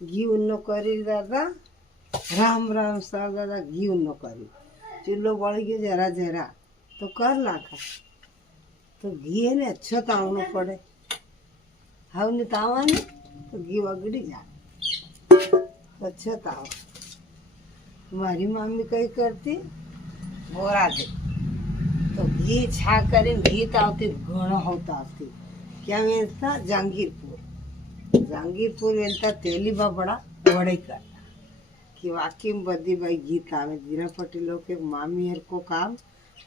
ઘી ઊનો કરી દાદા, રામ રામ સર દાદા, ઘી ઊનો કરી. ચૂલો બળી ગયો જરા જરા તો કર નાખા, તો ઘી એને અચ્છો તાવનો પડે. હવે ને તાવાની તો ઘી વગડી જાય, અચ્છો તાવ. મારી મમ્મી કઈ કરતી, ગોરા દે તો ઘી છા કરીને ઘી તાવતી ઘણો હોતા આવતી. ક્યાં વેચતા? જહાંગીરપુર વેચતા તેલી બાબડા વડે કરતા कि वाकई में बदी भाई गीत आवे. जीरा पटेलो के मामी हर को काम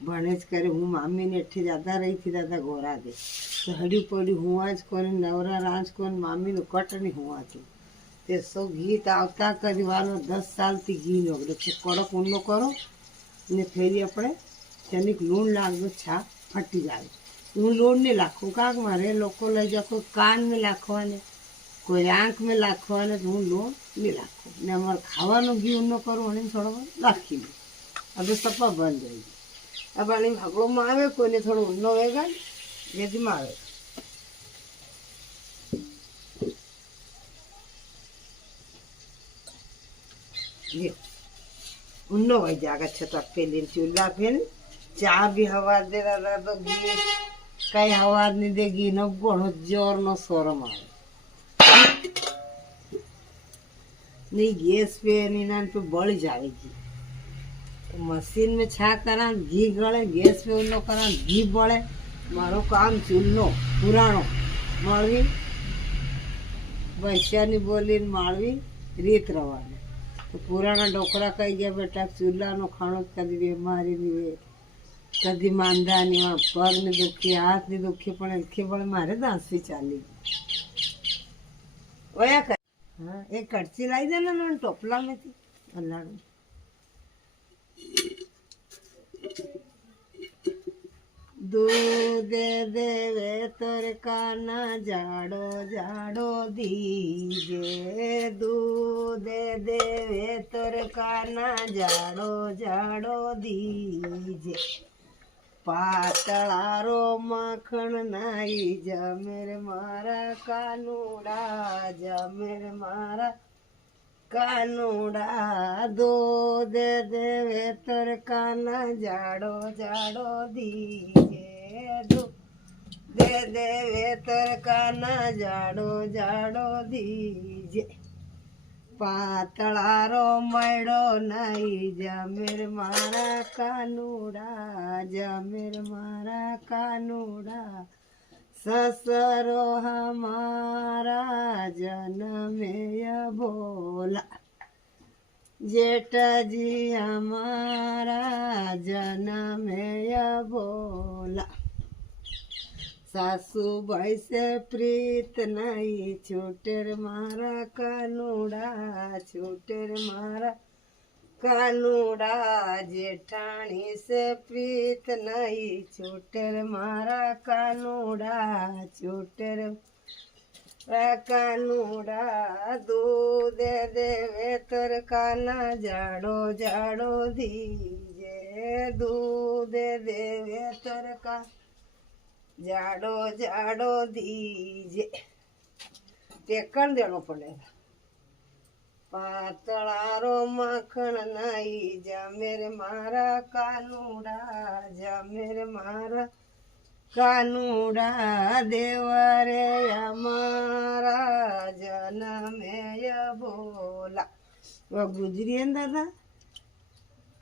भणे ज करे. हूँ मामी ने एठी ज्यादा रही थी दादा गोरा दे तो हड़ी पड़ी हुआ ज कोने नवरा राज कोने मामी नो कट नहीं हुआ थी ते सो गीत आवता करीवानो 10 साल थी घी नोगड़े तो कड़क ऊनो करो ने फेरी अपने तनिक लूण लागो छा फटी जाए. हूँ लूण नहीं लाखू काक मारे लोको लई जाको कान में लाखवाने कोई आँख में लाखवाने तो हूँ लूण नहीं लाखू ने अमर खावानो घी ऊनो करूँ અને થોડો લાખી લો. હવે સપા બંધ થઈ ગઈ. अब आने भागड़ो में आवे कोई ने थोड़ो ऊनो वेगा यदि में आवे ये ऊनो वही जागा छता पेली चूल्हा फेल चा भी हवा दे रहा तो घी कई हवा नहीं दे घी नो घणो जोर नो सोरम आवे नहीं. गैस पे नहीं पे बड़ी जाएगी तो मशीन में छा करा घी गले, गैस पे उनो करा घी बड़े. मारो काम चूल्हो पुराणो माळवी वैश्यानी बोली माळवी रीत रवानी तो पुराना डोकरा कही गया बेटा चूल्हा नो खाणो कदी बीमारी नहीं वे कदी मांदा नहीं वहाँ पग नहीं दुखी हाथ नहीं दुखी पण एलखे बड़े मारे दांसी चाली वया कर. हाँ एक कड़ची लाई देना ना टोपला में थी अल्लाह दूध देवे तोर काना जाड़ो जाड़ो दीजे. दूध देवे तोर काना जाड़ो जाड़ो दीजे. पातळारो माखण नाई जमेर मारा कानूड़ा जमेर मारा कानूड़ा. दूध देवे तोर काना जाड़ो जाड़ो दीजे. दूध देवे तोर काना जाड़ो जाड़ो दीजे. पातळारो मैडो नाई जमेर मारा कानूड़ा जमेर मारा कानूड़ा. ससरो हमारा जनमेय बोला जेठा जी हमारा जनमेय बोला. सासू भाई से प्रीत नहीं छूटेर मारा कानूड़ा छूटेर मारा कानूड़ा. जेठानी से प्रीत नहीं छूटेर मारा कानूड़ा छूटेर कानूड़ा. दूध देवे तोर काना जाड़ो जाड़ो दीजे. दूध देवे तोर का जाड़ो जाड़ो दीजे. टेकन देनो पड़ेगा. पातळारो माखण नाई जमेर मारा कानूड़ा जमेर मारा कानूड़ा. देवरे हमारा जनमेय बोला. वह गुजरी है दादा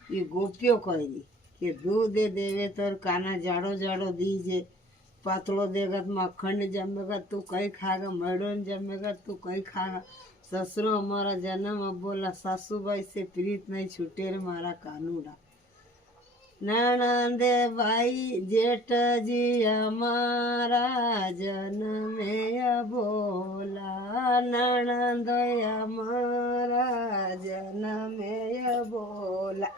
ये गोपियों कही कि दूध देवे तोर काना जाड़ो जाड़ो दीजे. पातलो देगा तो मक्खन नहीं जमेगा तू कहीं खाएगा, मैडो नहीं जमेगा तू कहीं खाएगा. ससुरो हमारा जन्म अब बोला सासू भाई से प्रीत नहीं छूटे रे मारा कानूड़ा. ननंदे भाई जेठ जी हमारा जनमेय बोला. ननंद हमारा जनमेय बोला.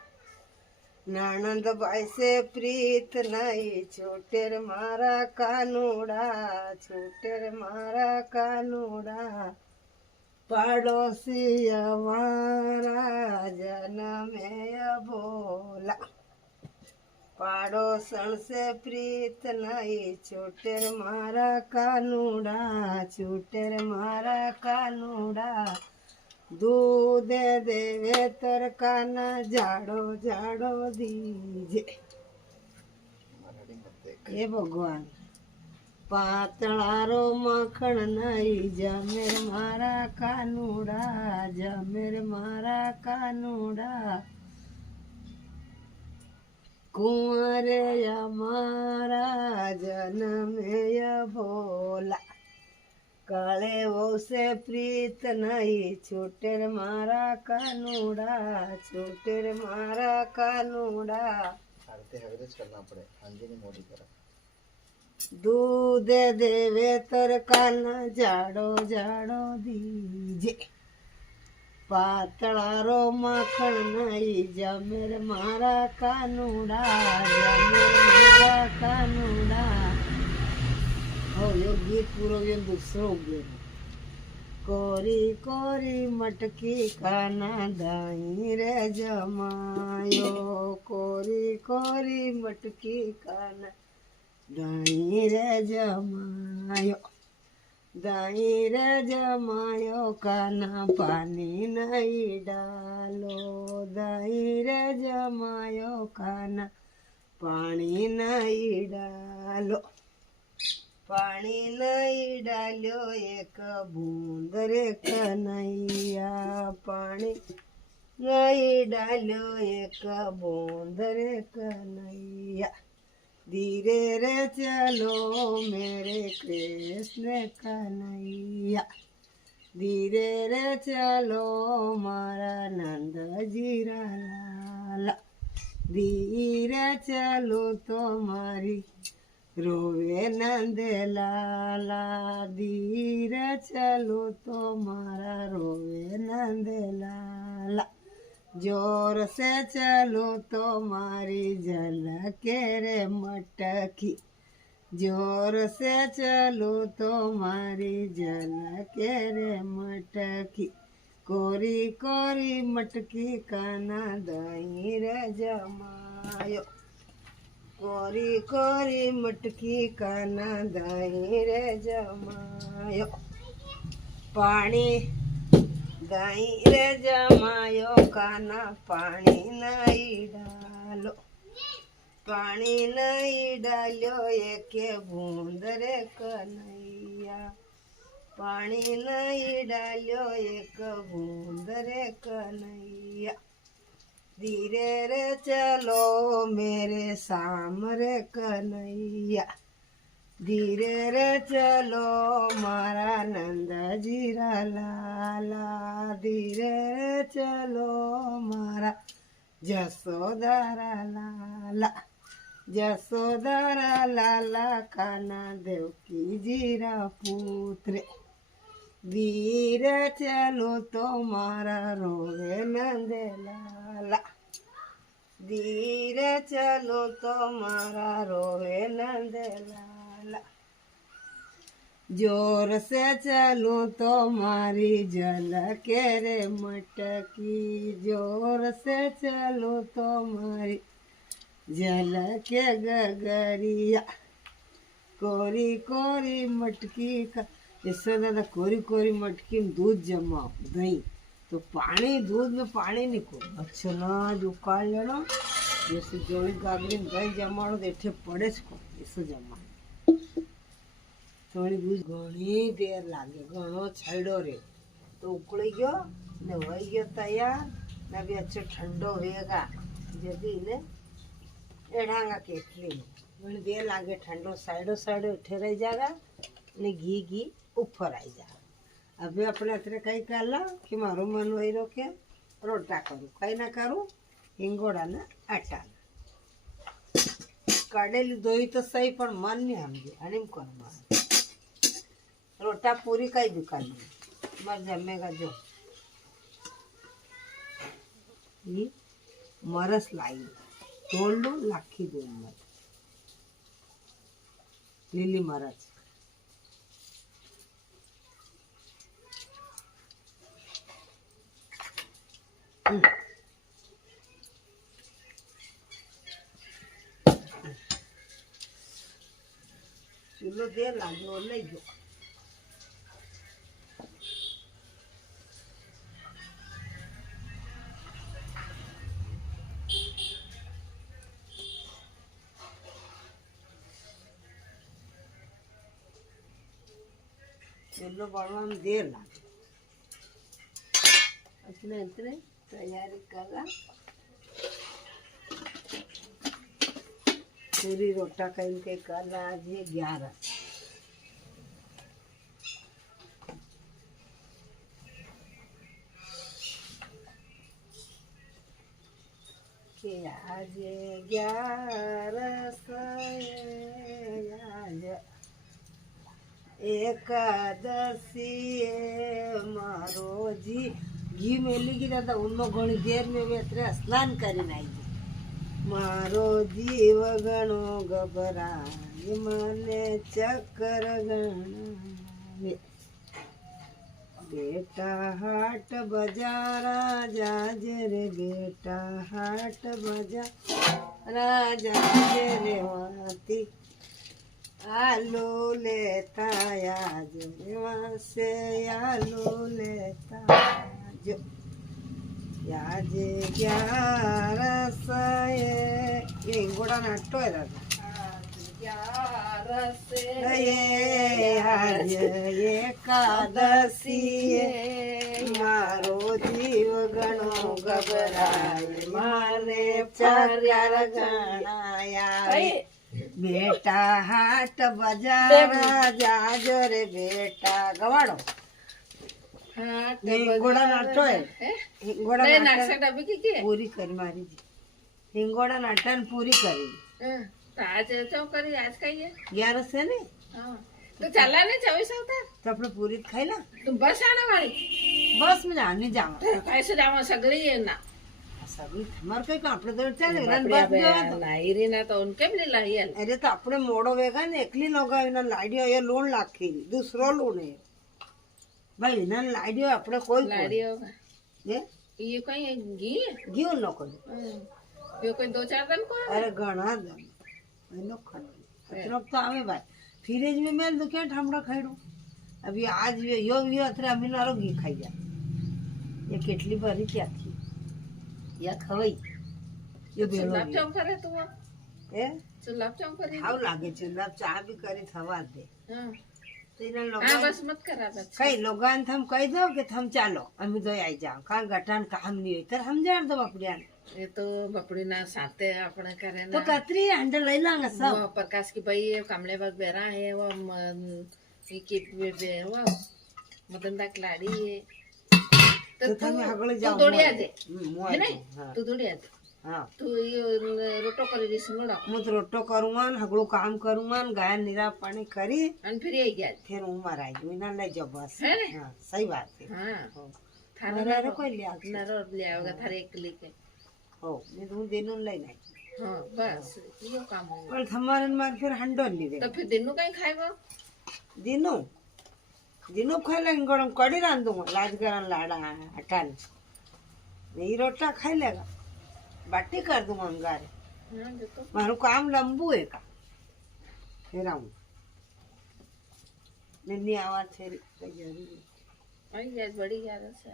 ननंद भाई से प्रीत नहीं छूटेर मारा कानूड़ा छूटेर मारा कानूड़ा. पड़ोसी हमारा जनमेय बोला. पड़ोसन से प्रीत नहीं छूटेर मारा कानूड़ा छूटेर मारा कानूड़ा. દૂધ દેવે તરકાના જાડો જાડો દીજે એ ભગવાન પાતળારો મખણ નહીં જમેર મારા કાનુડા જમેર મારા કાનુડા કુંવરે અમારા જનમેય ભોલા કાળે વોસે પ્રીત નહીં છૂટેર મારા કાનુડા છૂટેર મારા કાનુડા દૂધ દેવે તરકાના જાડો જાડો દીજે પાતળારો માખણ નહીં જમેર મારા કાનુડા જમેર મારા કાનુડા હો યો ગીત પૂરો ગયો દૂસરો ગયો કોરી કોરી મટકી કાના દાઈ રે જમાયો કોરી કોરી મટકી કાના દાઈ રે જમાયો દાઈ રે જમાયો કાના પાણી નહીં ડાલો દાઈ રે જમાયો કાના પાણી નહીં ડાલો પાણી નહીં ડાલ્યો એક બૂંદ રે કનૈયા પાણી નહીં ડાલ્યો એક બૂંદ રે કનૈયા ધીરે રે ચલો મેરે કૃષ્ણ કનૈયા ધીરે રે ચલો મારા નંદજીરા લાલા ધીરે ચલો તો મારી રોવે નંદ લાલા ધીરે ચલો તો મારા રોવે નંદ લાલા જોર સે ચલો તો મારી ઝલકે રે મટકી જોર સે ચલો તો મારી ઝલકે રે મટકી કોરી કોરી મટકી કાના દહીં રે જમાયો કોરી કોરી મટકી કાના દહીં રે જમાયો પાણી દહીં રે જમાયો કાના પાણી નહીં ડાલો પાણી નહીં ડાલ્યો એકે બૂંદ રે કનૈયા પાણી નહીં ડાલ્યો એક બૂંદ રે કનૈયા ધીરે રે ચલો મેરે સામ રે કનૈયા ધીરે રે ચલો મારા નંદજીરા લાલા ધીરે રે ચલો મારા જસોદારા લાલા જસોદારા લાલા કાના દેવકીજીરા પુત્રે ધીરે ચલો તો મારા રોવે નંદે લાલા ધીરે ચલો તો મારા રોવે નંદે લાલા જોર સે ચલો તો મારી ઝલકે રે મટકી જોર સે ચલો તો મારી ઝલકે ગગરિયા કોરી કોરી મટકી યશોદાદા કોરી કોરી મટકી દૂધ જમાવ દહીં તો પાણી દૂધ ને પાણી નીકળો અચ્છા ના જ ઉકાળ લેણો યશુ જોડી ગાગરીને દહીં જમાડો તો એઠે પડે જ કો યશુ જમાડો થોડી દૂધ ઘણી દેર લાગે ઘણો છાયડો રે તો ઉકળી ગયો ને વહી ગયો તૈયાર ને બી અચ્છો ઠંડો વેગા જદી ને એઢાંગા કેટલી ઘણી દેર લાગે ઠંડો સાઈડો સાઈડો એઠે રહી જાગા ને ઘી ઘી ઉપર આવી જાય હવે આપણે અત્યારે કંઈ કાલા કે મારું મન વહીરો કે રોટા કરું કંઈ ના કરું હિંગોળાના આટાના કાઢેલી ધોઈ તો સહી પણ મન નહીં સમજે અને એમ કરવાનું રોટા પૂરી કઈ દુકાન મારે જમેગા જો મરસ લાવી તોડલું લાખી દઉં મત લીલી મરચ ચૂલો દે લાગ્યો લઈ ગયો चूल्हो बढ़वाने देर लागे એટલે તૈયારી કરા पूरी रोटा कहीं के कर रहा है 11 के आज 11 आज एकादशी मारो जी घी मेली की दादा उनमें घणी देर में वेतरे स्नान करी आई मारो जीव गणो घबराए मने चक्कर गणावे बेटा हाट बजारा जाज रे बेटा हाट बजारा जाज रे वाती आलू लेता आज वहाँ से आलू लेता आज याजे 11 ये इंगोड़ा नाटो है दादा 11 आज एकादशी मारो जीव गणो घबराए माने चक्कर गणाया बेटा हाट बजारा जाजो रे बेटा गवाड़ो हिंगोड़ा नाटो है हिंगोड़ा पूरी करी मारी जी हिंगोड़ा नाटन पूरी करी आज तो करी आज का ये 11 से ने तो चला नहीं 24 होता तो अपने पूरी खाईला तुम बस आने वाली बस में जाने जावा कैसे जावा सगळी ये ना सगळी मार काय का आपले दर चाले रन बस नाही रे ना तो उनके भी लाई अरे तो अपने मोड़ो वेगा ने एकली लोगा इना लाडियो ये लोन लाखी दूसरो लोन है भाई ना लाडियो अपने कोई लाडियो ये कहीं घी घी उन लोग ये कोई 2-4 दिन को अरे घना दिन मैंने खा इतना तो आवे भाई फ्रिज में मैं तो क्या ठमड़ा खाइडू अभी आज यो अतरे अमी नारो घी खाई जा ये केटली भरी क्या थी या खवई ये बेलो चुल्लाप चौक करे तू ए चुल्लाप चौक करे हाउ लागे चुल्लाप चाह भी करे थवा दे हां तेना लोग बस मत करा बस कई लोगान थम कह दो कि थम चालो अमी दो आई जाओ का गठान काम नहीं होई तर हम जान दो बपड़िया ये तो बपड़ी ना साथे अपने करे ना तो कतरी अंडर ले लांगा सब वो प्रकाश की भाई है कमले बाग बेरा है वो ये की वो मदन दा खिलाड़ी है तो थम हगले जाओ तू दौड़िया दे है ना तू दौड़िया दे हां तू ये रोटो करे दी सुनोड़ा मुत रोटो करूंगा हगलो काम करूंगा गाय निरा पानी करी अन फिर ये गया फिर उमर आई बिना ले जब बस है ना हां सही बात है हां थारा रे कोई लिया ना रोड ले आओगे थारे एक लेके हो मैं दूं देनो ले नहीं हां बस यो काम है पर हमारे मार फिर हंडो नहीं दे तो फिर दिनों कहीं खाएगा दिनो दिनो खाई लेंगे गरम कड़ी रांध दूंगा लाज करन लाड़ा हटान नहीं रोटा खाई लेगा बाटी कर दूंगा अंगारे हां देखो मारू काम लंबू है का फिर आऊं नन्ही आवाज थे जरूरी आई गैस बड़ी यार से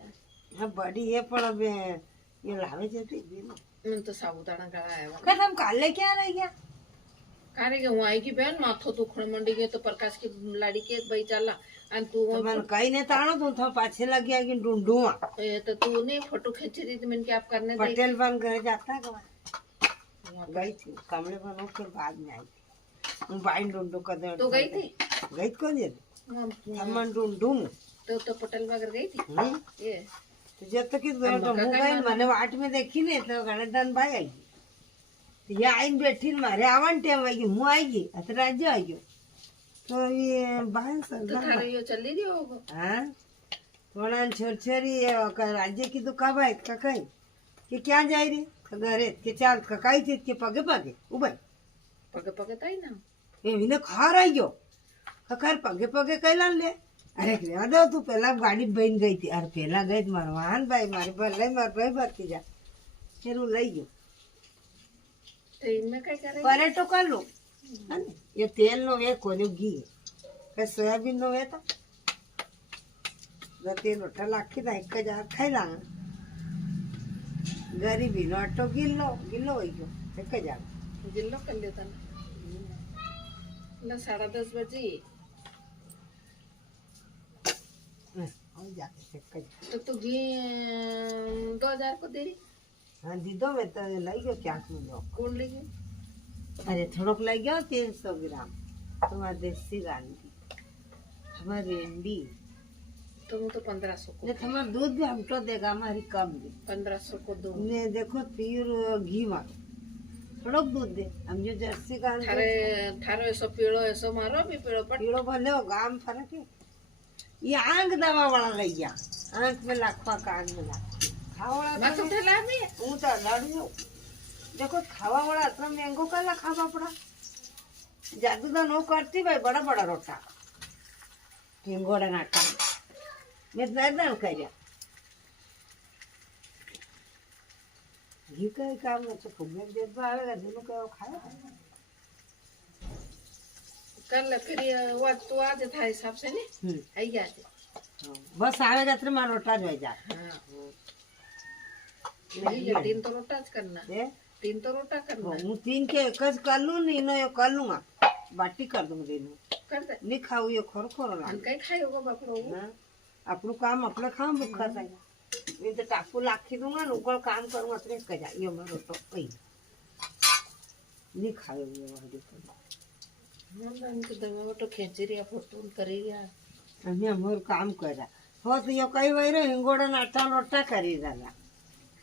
हाँ बड़ी है पर अब ये लावे जाती दिनो मैं तो साबुदाना गड़ा है कल हम काले क्या रह गया कारे के हुआ की बहन माथो दुखण मंडी गए तो प्रकाश की लाड़ी के भाई चला अन तू तो मन कहीं ने ताणो तो था पाछे लग गया कि ढूंढूंगा तो तू ने फोटो खींच रही थी मैंने क्या आप करने दे पटेल बन घर जाता है गई थी कमरे बनो फिर बाद में आई हूँ बाइन ढूंढू कदर तो गई थी गई कौन ये हमन ढूंढू तो पटेल वगैरह गई थी ये तो जब तक तो गई मैंने वाट में देखी नहीं तो गणेशदान भाई आई ये आईन बैठी मारे आवन टेम आई हूँ आएगी अत राज्य आई गयो तो ये बहन तो थारे यो चली रही होगा हाँ थोड़ा छोरी राज्य की तो कब आई का कहीं कि क्या जाए रे घरे के चाल ककाई थी के पगे पगे उबे पगे पगे ताई ना ये विने खा रही गयो खकर पगे पगे कैला ले अरे रेवा दो तू पहला गाड़ी बन गई थी अरे पहला गई मरवान भाई मारे पर ले मार भाई भरती जा फिर वो लई गयो तो इनमें क्या करे परे तो कर लो ये तेल नो वे कोने घी के सोयाबीन नो वे तो तेल उठा लाखी था 1000 खाईला गरीबी नो अट्टो गिल्लो गिल्लो हो गयो 1000 जिल्लो कर लेता ना 10:30 बजे हो जाके से कई तो तू घी 2000 को दे रही हाँ दीदो में तो लई गयो क्या में लो कौन लेगी अरे थोड़ोक लई गयो 300 ग्राम तुम्हारा देसी गांधी हमारी रेंडी तो मैं तो 1500 को ने तुम्हारा दूध भी हमको देगा हमारी कम दे 1500 को दो ने देखो प्योर घी मारो थोड़ोक दूध दे हम जो जर्सी गांधी थारे थारो ऐसो पीड़ो ऐसो मारो भी पीड़ो पट कीड़ो भले हो गाम फर्क है ये आंख दवा वाला लई गया आंख में लाखवा कान में लाख खावा मैं तो ठेला में हूँ तो लड़ू देखो खावा वाला इतना महंगो कला खावा पड़ा जादू तो नो करती भाई बड़ा बड़ा रोटा हिंगोड़ा नाटा मैं दर्दन कर घी का ही काम में तो खूब में देख आवेगा दोनों का खाया कर ले फिर ये वो तू आज था हिसाब से नहीं आई आज बस आवेगा तो मार रोटा जो जा हाँ ये 3 तो रोटा करना दे 3 तो रोटा करना હું તીન કે એક જ कर लूं नहीं नो यो कर लूंगा बाटी कर दूंगा देनो कर दे नहीं खाऊ ये खर खर ना हम कहीं खाई होगा बापरो આપણું કામ આપણે ખામ ભૂખા થાય એ તો ટાપુ લાખી દઉંગા ને ઉપર કામ કરું અત્રે કજા એ મારો તો કઈ નહીં ખાયો એ વાડી इनके दवा तो खेची रही फोटो करी रहा અમે અમારું કામ કર્યા હો તો યો કઈ વૈરો હિંગોડા નાટા લોટા કરી રહ્યા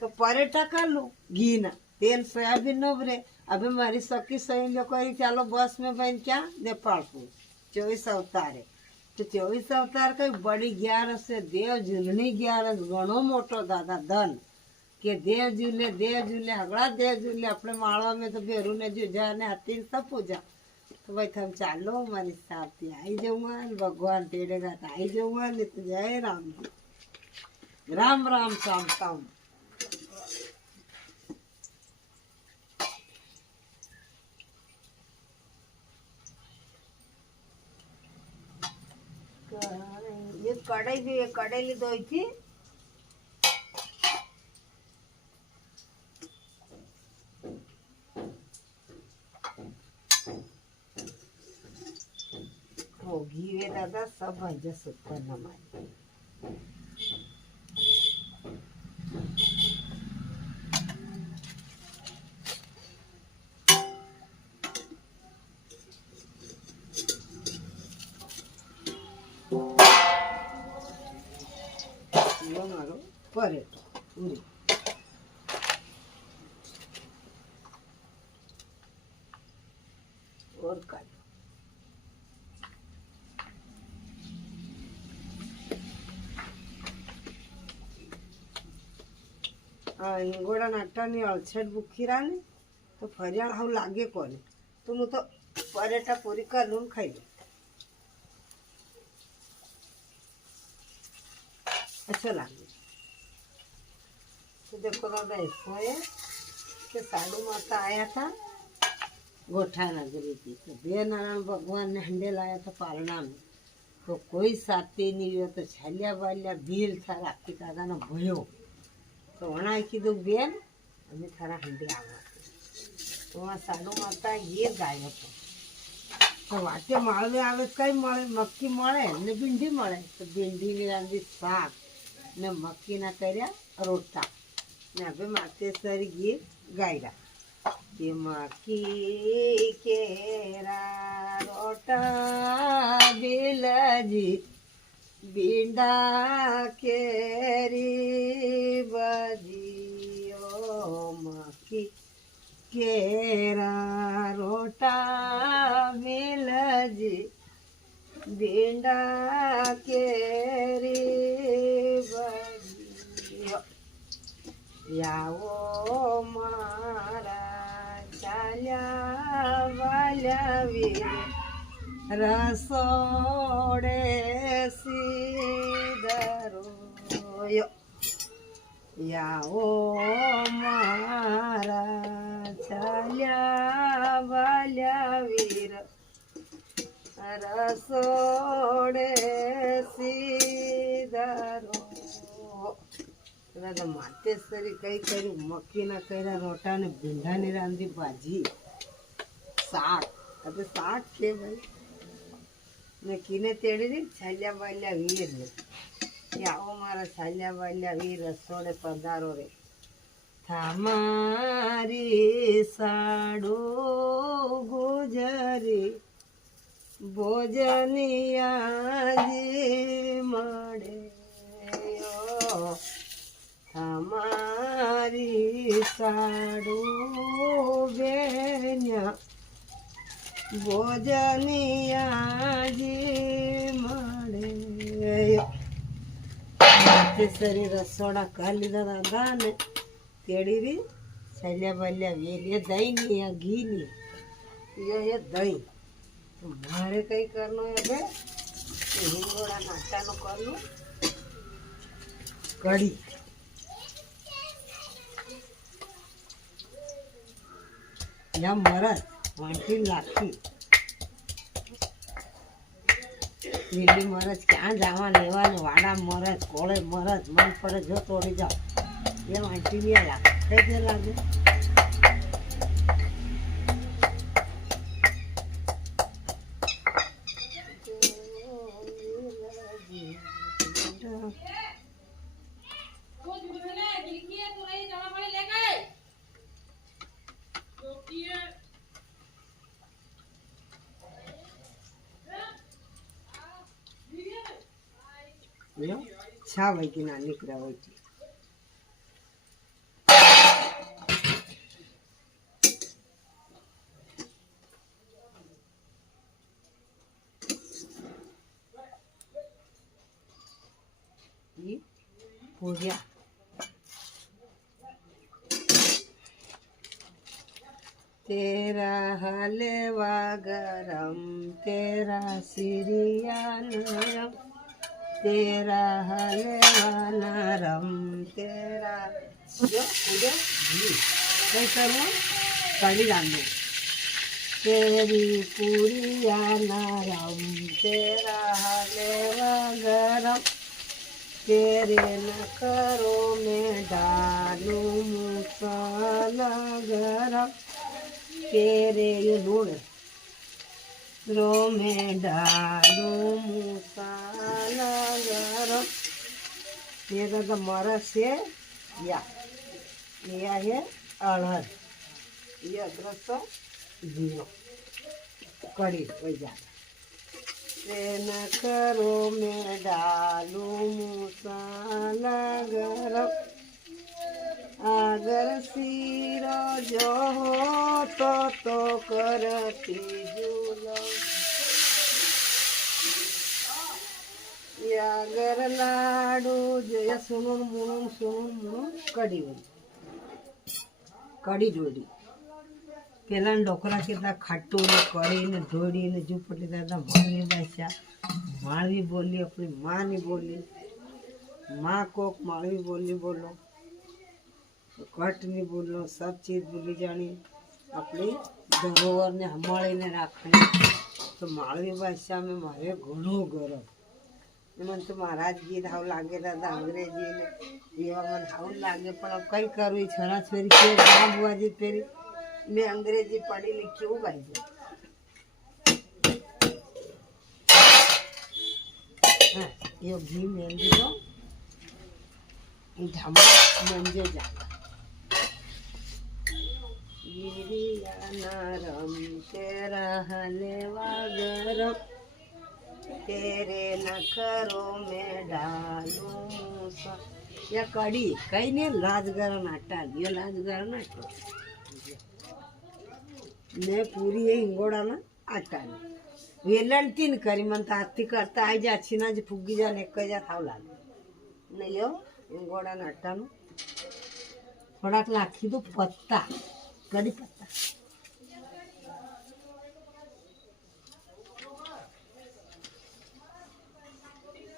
તો પરેટા કાલું ઘી ના તેલ સોયાબીન નો ભરે अबे मारी सखी सहेलियों करी चलो बस में बहन क्या नेपालपुर 24 अवतारे तो 24 अवतार कई बड़ी 11 से देव झूलनी 11 घणो मोटो दादा धन के देव झूले हगड़ा देव झूले अपने माड़वा में तो बेरू ने जुझा ने हाथी सब पूजा तो भाई थम चालो हमारी साथी आई जाऊंगा भगवान तेरेगा तो आई जाऊंगा नहीं तो जय राम जी राम राम शाम शाम ये कढ़ाई भी कढ़ाई धोई थी हो घी वे दादा सब भाज्या सुपर नमाज मारो परेटो पूरी और काटो हाँ हिंगोड़ा नाटा ने अड़छट बुखीरा ने तो फरियाल हाउ लागे कोने तुम तो परेटा पूरी कर लून खाई ले अच्छा लगे तो देखो दादा ऐसा है कि साधु माता आया था गोठा नगरी थी तो दे नारायण भगवान ने हंडे लाया था पालना में तो कोई साथी नहीं हुआ तो छालिया बालिया भीड़ था राखी दादा ने भयो तो वहाँ कीधु बेन अमे थारा हंडे आवा तो वहाँ साधु माता ये गायो तो तो वाटे माळवे आवे कई मळे मक्की मळे ने भींडी मळे तो भींडी ने रांधी शाक ने मक्की ना कर्या रोटा ने अबे माते सरी गीत गायरा के मक्की केरा रोटा बिलजी बिंडा केरी बजियो मक्की केरा रोटा बिलजी बिंडा केरी बजियो यावो मारा चाल्या वाल्या वीर रसोडे सीधरो यावो मारा चाल्या वाल्या वीर रसोडे सीधरो दादा माते सरी कई करी मक्की ना कर्या रोटा ने भींडा ने रांधी भाजी शाक अबे शाक छे भाई ने कीने तेड़ी दी छालिया बालिया वीर ने એ આવો મારા સાલ્યા વાલ્યા વી રસોડે પધારો રે. તમારી સાડો ગુજરી ભોજનિયાજી મળે તમારી સાડો બેન્યા ભોજનિયાજી મળે. સરી રસોડા કરી લીધા દાદા ને તેડી રી છલ્યા બલ્યા વેલીએ દહીં ની આ ઘી ની એ દહીં મારે કઈ કરનું હવે હિંગોળા નાસ્તાનું કરવું. કઢી યા મરદ વાંટી લાખી લીલી મરદ ક્યાં જવા લેવાનું વાડા મરદ કોળે મરદ મન પડે જો તોડી જાઓ એ વાંટી નહીં લાગે કઈ દે લાગે. છા વાગી ના નીકળ્યા હોય છે. પૂર્યા તેરા હલેવા ગરમ તેરા સિરિયા નરમ તેરા હલેવા નરમ તેરા જો પૂજો ઘી કઈ કરવું કઢી રાંધવું. તેરી પૂરિયા નરમ તેરા હલેવા ગરમ तेरे नखरो में डालूं मसाला गरम तेरे ये लूण रो में डालूं मसाला गरम. ये दादा मरस है या है अड़हर ये अदरक जीरो कड़ी हो जाए. नखरो में डालूं मसाला गरम अगर सीरो जो हो तो करती जुलम अगर लाडू जो सुनून मुणून कड़ी जोड़ी પેલા ઢોકળા કેટલા ખાટું ને કઢીને ધોડીને ઝૂંપડી દાદા માળવી ભાષા માળવી બોલી આપણી માની બોલી माँ को मालवी बोली बोलो कट नहीं बोलो सब चीज बोली जानी अपनी धरोहर ने हमारे ने रखनी. तो मालवी भाषा में मारे घणो गरम मन तो महाराज गीत हाव लागे दादा अंग्रेजी ने एवा मन हाव लागे पण अब कई करू छरा छोरी के गाम बुआजी पेरी मैं अंग्रेजी पढ़ी लिखी हूँ भाई जी. हाँ यो घी मेहंदी दो ढमा मंजे जाता गिरिया नरम तेरा हलवा गरम तेरे नखरों में डालूं या कड़ी कई ने लाजगर नाटा ये लाजगर नाटो ने पूरी ये हिंगोड़ा ना आटा वेलणती न करी मन हाथी करता आई जा छीना जी फुग्गी जा एक जा थाव लागे ने यो हिंगोड़ा ना आटा नु थोड़ा लाखी दो पत्ता कड़ी पत्ता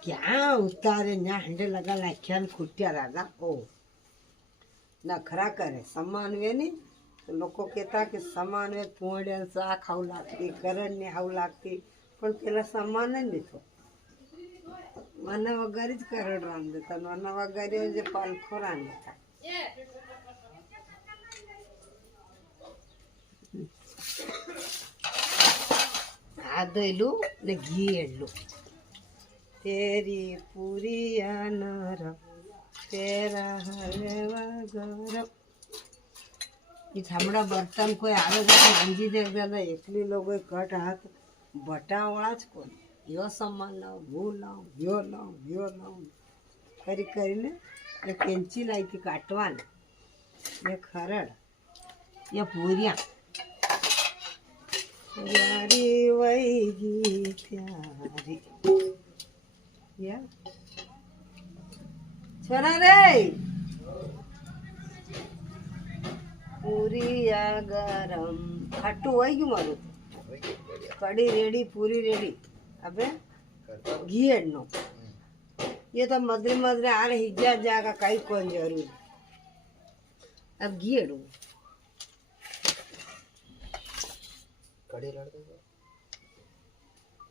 क्या उतारे न्या हंडे लगा लाख्या खुटिया रागा ओ नखरा करे सम्मान वे नहीं तो लोग कहता कि सम्मान वे पोड़िया शाक हाव लागती करण ने हाव लागती पण पेला सम्मान नहीं थो મને વગર જ કરણ રાંધતા મને વગર જે પાલખો રાંધતા આ દઈલું ને ઘી એડલું तेरी पूरी नरम तेरा हलवा गरम ये थामड़ा बर्तन कोई आवे तो मांजी दे दादा एकली लोग कट हाथ बटावाड़ा ज कोई यो सामान लाओ वो लाओ यो लाओ કરી કરીને એ કેંચી લાવી હતી કાટવાની એ ખરડ એ પૂર્યા यारी वैगी प्यारी या छोरा रे पूरी या गरम खाटू वही गયું મારું કડી રેડી પૂરી રેડી અબે ઘી એડનો ये तो मदरे मदरे आ रही हिजा जागा कई कौन जरूर अब घी एडू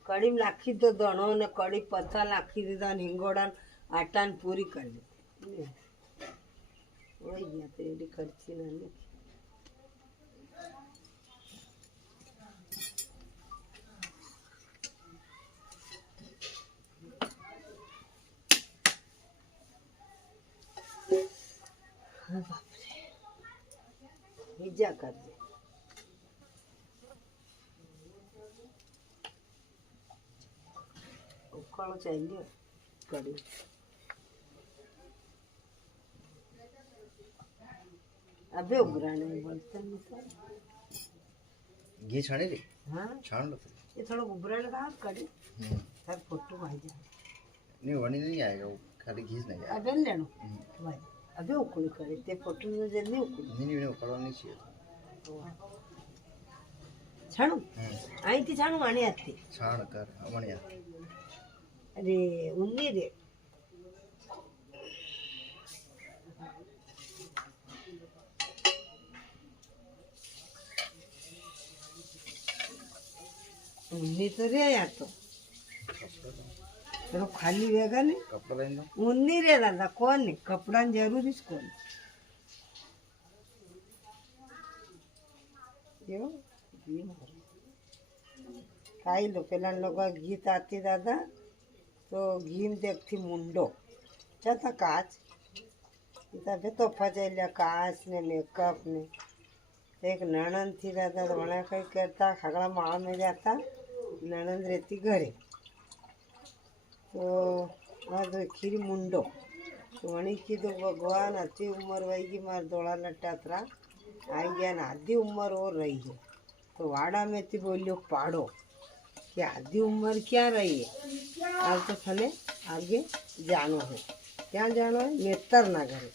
कड़ी में लाखी तो दणो ने कड़ी पत्ता लाखी दीदा हिंगोड़ा आटा ने पूरी कर दी वही गया तेरी खर्ची ना नहीं हाँ बाप रे हिजा कर दे उकड़ो चाहिए कड़ी अबे उगराने बोलते हैं तो घी छाने रे हाँ छान लो ये थोड़ा उगराने का कड़ी सर फोटो भाई जा नहीं वनी नहीं आएगा वो खाली घी नहीं आएगा अबे लेनो भाई अबे उकड़ी कड़ी ते फोटो में जल्दी उकड़ी नहीं उकड़वा नहीं चाहिए छाणू आई थी छाणू आने आती छान कर अमनिया अरे उन्नी रे उन्नी तो रे यार तो खाली वेगा ने कपड़ा लेने दो उन्नी रे दादा कौन ने कपड़ा जरूरी कौन यो घी मारो खाई लो पेला लोग घी ताती दादा तो घी में देखती मुंडो चाहता काच इतना तो फजेलिया काच ने मेकअप ने एक नणंद थी दादा तो वहाँ कहीं करता खगड़ा माल में जाता नणंद रहती घरे तो वहाँ तो खीरी मुंडो तो वही की तो भगवान अति उम्र वही मार दौड़ा लट्टातरा आई गया ना आधी उम्र और रही है तो वाड़ा में थी बोलियो पाड़ो कि आधी उम्र क्या रही है अब तो थने आगे जानो है क्या जानो है मेतर ना घरे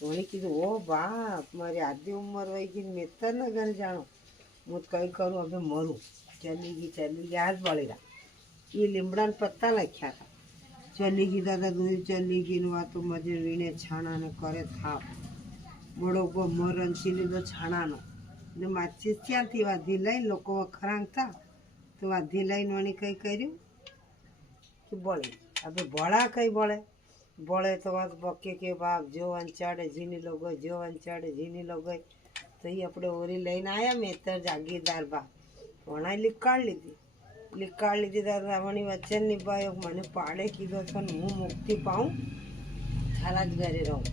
तो वही कीधु ओ बाप मारी आधी उम्र वही की मेतर ना घरे जानो હું કઈ કરું હવે મરું ચલી ગઈ હાથ બળેલા એ લીમડાના પત્તા લખ્યા હતા ચલી ગઈ દાદા દૂધ ચલી ગઈ વા તો મજે વીણે છાણાને કરે થાપ બળોગો મરણ થી લીધો છાણાનો ને માચીસ ક્યાંથી વાધી લઈને લોકો વખરાંગતા તો વાધી લઈને વણી કઈ કર્યું કે બળે હવે ભળા કઈ બળે તો વાત બકે કે બાપ જો અંચાડે ઝીની લગોય તો એ આપણે ઓરી લઈને આવ્યા મેતર જાગીરદાર બા વણાઈ લીકાળ લીધી દાદા વણી વચનની બાયો મને પાડે કીધો છો ને હું મુક્તિ પાઉં થારા જ ઘરે રહું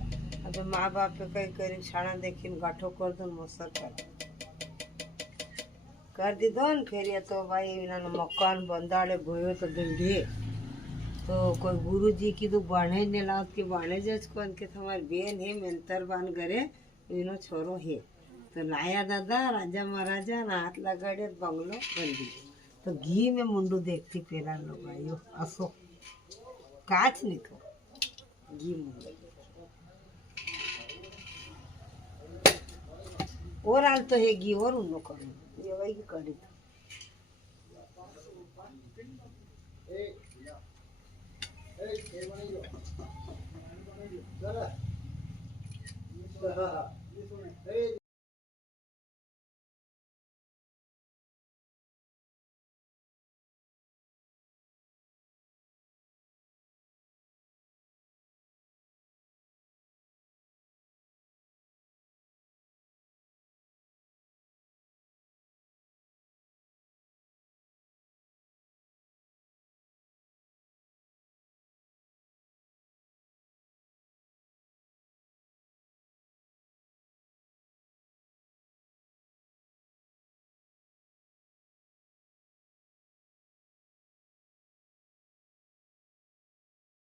હવે મા બાપે કંઈ કર્યું શાળા દેખીને ગાંઠો કરતો ને મોસર કરી દીધો ને ફેરિયા તો ભાઈ એના મકાન બંધાડે ભયો તો ગંઢે તો કોઈ ગુરુજી કીધું ભાણેજને લાવ કે ભાણેજ જ કોણ કે તમારી બેન હે મેંતરબાન ઘરે એનો છોરો હે तो लाया दादा राजा महाराजा ना हाथ लगाड़े बंगलो बंदी तो घी में मुंडू देखती पेला लोग आयो असो काच निको घी मुंडू और आल तो है घी और उन्नो करो ये वही की कड़ी तो